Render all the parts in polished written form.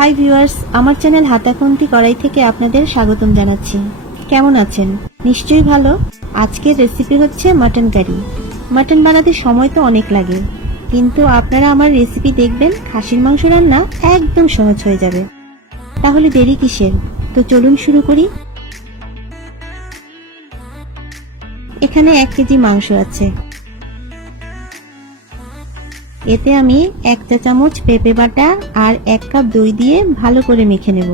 Hi viewers, আমার channel হাতা খুন্তি কড়াই থেকে আপনাদের স্বাগতম জানাচ্ছি। কেমন আছেন? নিশ্চয়ই ভালো। আজকের রেসিপি হচ্ছে মাটন কারি। মাটন বানাতে সময় তো অনেক লাগে, কিন্তু আপনারা আমার রেসিপি দেখবেন খাসির মাংস রান্না একদম সহজ হয়ে যাবে। তাহলে দেরি কিসের? তো চলুন শুরু করি। এখানে 1 কেজি মাংস আছে। এতে আমি 1 চা চামচ পেঁপে বাটা আর 1 কাপ দই দিয়ে ভালো করে মেখে নেব,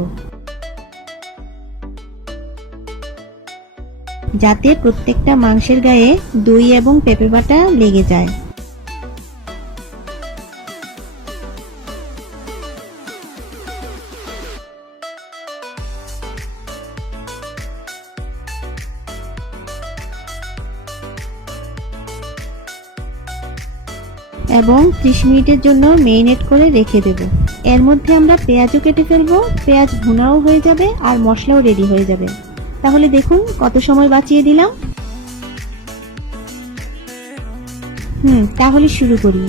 যাতে প্রত্যেকটা মাংসের গায়ে দই এবং পেঁপে বাটা লেগে যায়। এবং 30 মিনিটের জন্য মেরিনেট করে রেখে দেব। এর মধ্যে আমরা পেঁয়াজও কেটে ফেলবো, পেঁয়াজ ভুনাও হয়ে যাবে আর মশলাও রেডি হয়ে যাবে। তাহলে দেখুন কত সময় বাঁচিয়ে দিলাম। তাহলে শুরু করি।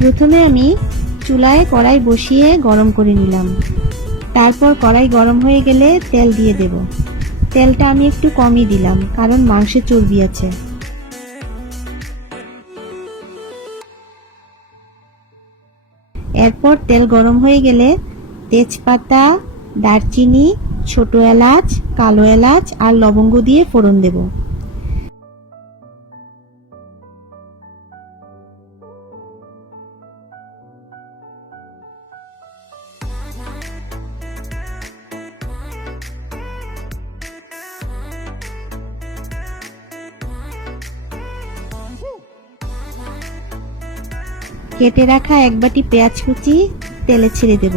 প্রথমে আমি চুলায় কড়াই বসিয়ে গরম করে নিলাম। তারপর কড়াই গরম হয়ে গেলে তেল দিয়ে দেব। তেলটা আমি একটু কমই দিলাম, কারণ মাংসে চর্বি আছে। এরপর তেল গরম হয়ে গেলে তেজপাতা, দারচিনি, ছোট এলাচ, কালো এলাচ আর লবঙ্গ দিয়ে ফোড়ন দেব। কেটে রাখা 1 বাটি পেঁয়াজ কুচি তেলে ছেড়ে দেব।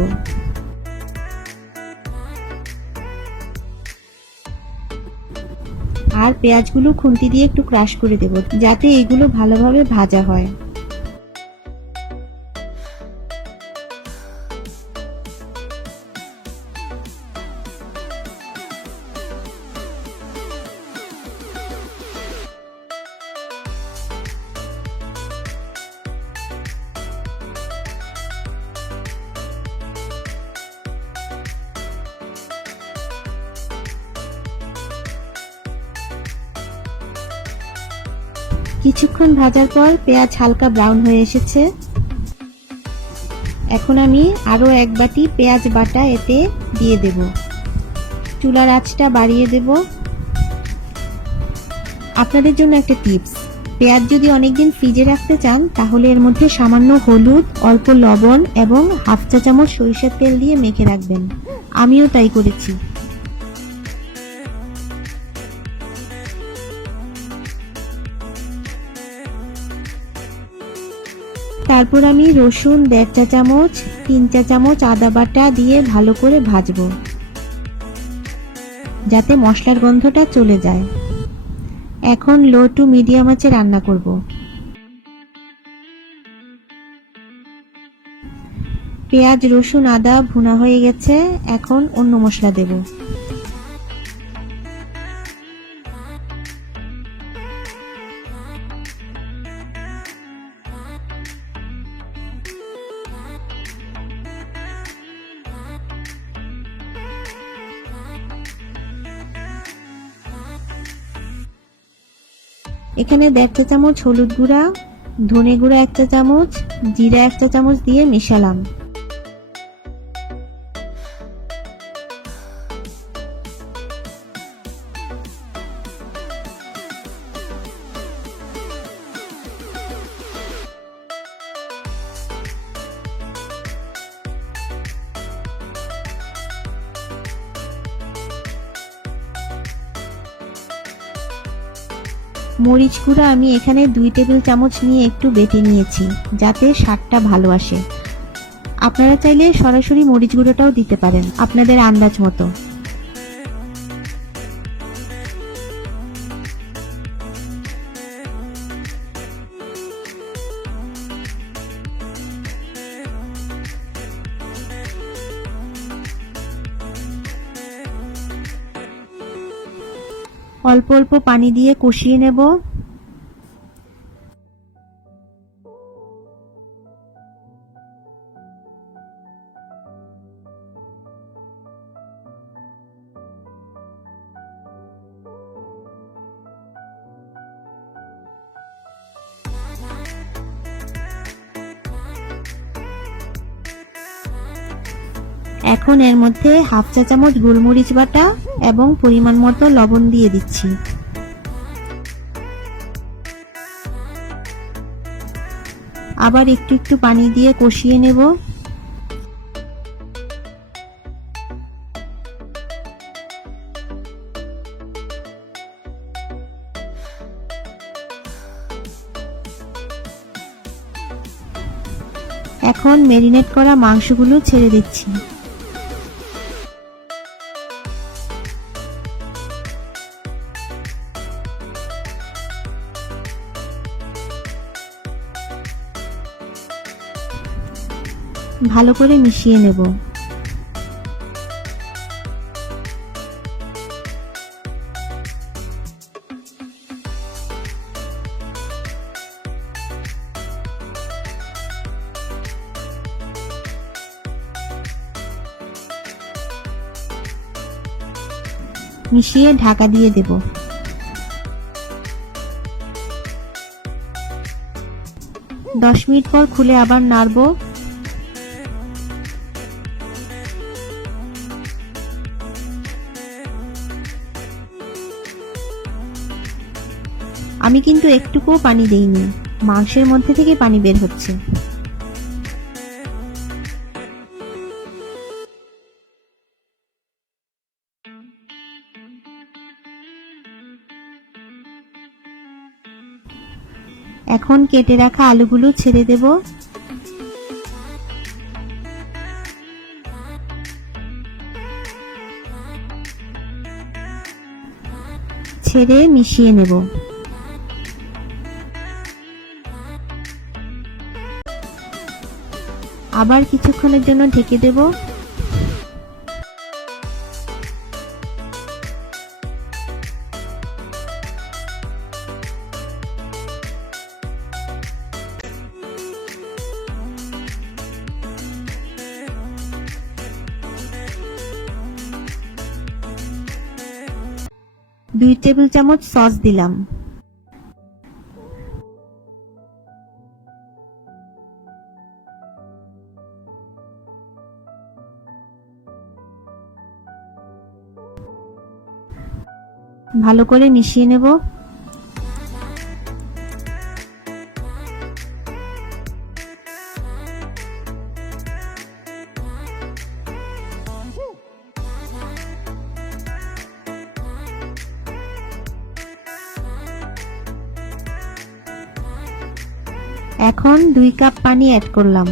আর পেঁয়াজগুলো খুন্তি দিয়ে একটু ক্রাশ করে দেব, যাতে এগুলো ভালোভাবে ভাজা হয়। কিছুক্ষণ ভাজার পর পেঁয়াজ হালকা ব্রাউন হয়ে এসেছে। এখন আমি আরো 1 বাটি পেঁয়াজ বাটা এতে দিয়ে দেব। চুলার আঁচটা বাড়িয়ে দেব। আপনাদের জন্য একটা টিপস, পেঁয়াজ যদি অনেকদিন ফ্রিজে রাখতে চান, তাহলে এর মধ্যে সামান্য হলুদ, অল্প লবণ এবং 1/2 চা চামচ সরিষার তেল দিয়ে মেখে রাখবেন। আমিও তাই করেছি। তারপর আমি রসুন 1.5 চা চামচ, 3 চা চামচ আদা বাটা দিয়ে ভালো করে ভাজবো, যাতে মশলার গন্ধটা চলে যায়। এখন লো টু মিডিয়াম আঁচে রান্না করব। পেঁয়াজ, রসুন, আদা ভুনা হয়ে গেছে। এখন অন্য মশলা দেব। এখানে 1.5 চা চামচ হলুদ গুঁড়া, ধনে গুঁড়া 1 চা চামচ, জিরা 1 চা চামচ দিয়ে মেশালাম। মরিচ গুঁড়া আমি এখানে 2 টেবিল চামচ নিয়ে একটু বেটে নিয়েছি, যাতে স্বাদটা ভালো আসে। আপনারা চাইলে সরাসরি মরিচ গুঁড়োটাও দিতে পারেন, আপনাদের আন্দাজ মতো। অল্প অল্প পানি দিয়ে কষিয়ে নেব। এখন এর মধ্যে হাফ চা চামচ গোলমরিচ বাটা এবং পরিমাণ মতো লবণ দিয়ে দিচ্ছি। আবার একটু একটু পানি দিয়ে কষিয়ে নেব। এখন ম্যারিনেট করা মাংসগুলো ছেড়ে দিচ্ছি। ভালো করে মিশিয়ে নেব। মিশিয়ে ঢাকা দিয়ে দেব। 10 মিনিট পর খুলে আবার নাড়ব। আমি কিন্তু একটুকুও পানি দেইনি, মাংসের মধ্যে থেকে পানি বের হচ্ছে। এখন কেটে রাখা আলুগুলো ছেড়ে দেব। ছেড়ে মিশিয়ে নেব। আবার কিছুক্ষণের জন্য ঢেকে দেব। দুই টেবিল চামচ সস দিলাম। ভালো করে মিশিয়ে নেব। এখন 2 কাপ পানি অ্যাড করলাম।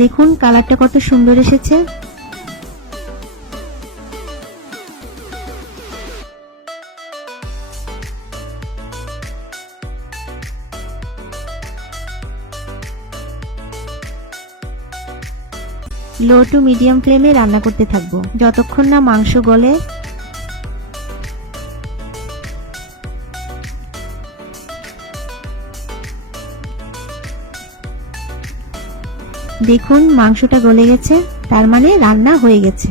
দেখুন কালারটা কত সুন্দর এসেছে। লো টু মিডিয়াম ফ্লেমে রান্না করতে থাকবো যতক্ষণ না মাংস গলে। দেখুন মাংসটা গলে গেছে, তার মানে রান্না হয়ে গেছে।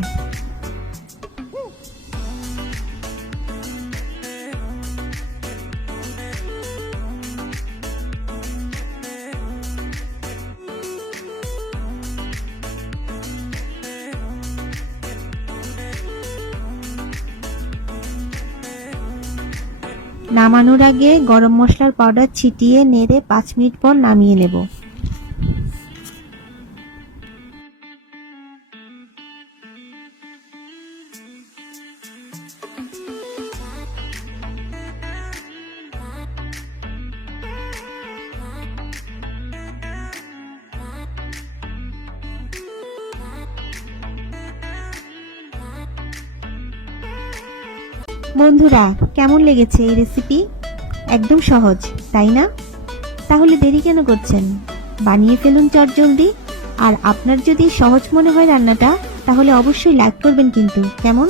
নামানোর আগে গরম মশলার পাউডার ছিটিয়ে নেড়ে 5 মিনিট পর নামিয়ে নেব। বন্ধুরা, কেমন লেগেছে এই রেসিপি? একদম সহজ, তাই না? তাহলে দেরি কেন করছেন? বানিয়ে ফেলুন চটজলদি। আর আপনার যদি সহজ মনে হয় রান্নাটা, তাহলে অবশ্যই লাইক করবেন কিন্তু, কেমন?